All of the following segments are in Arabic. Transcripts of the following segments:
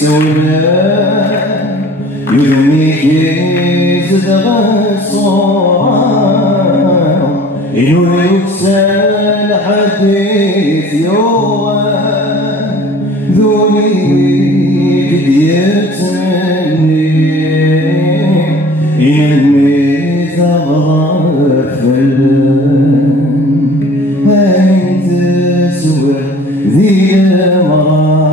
سولان يرميك يزدغ الصورة إنو يكسل حديث يوان ذولي قديتني إنمي ثغرفل هاي تسوى ذي المراي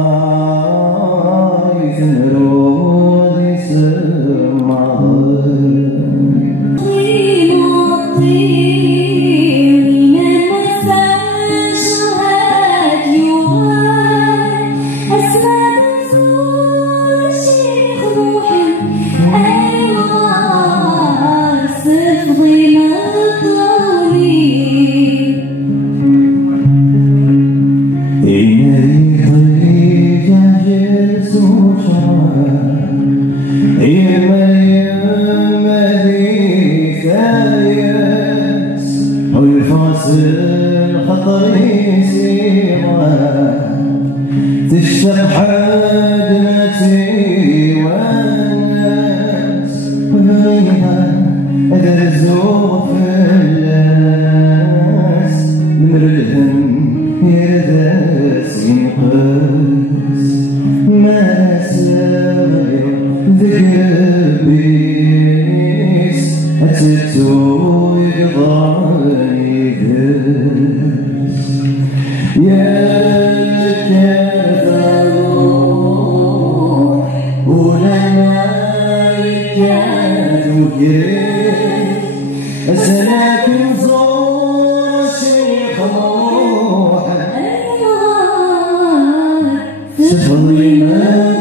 تنرود يسمع خطري سيرة تشتاق حدنتي والناس وبيها أدرزوا في الناس نمرهم يردس ينقص ما سامي ذكر بيس أتتو يقضاني يا كذا روح ولما كانوا جريت أسلاكن زور شيخ روح سفر لما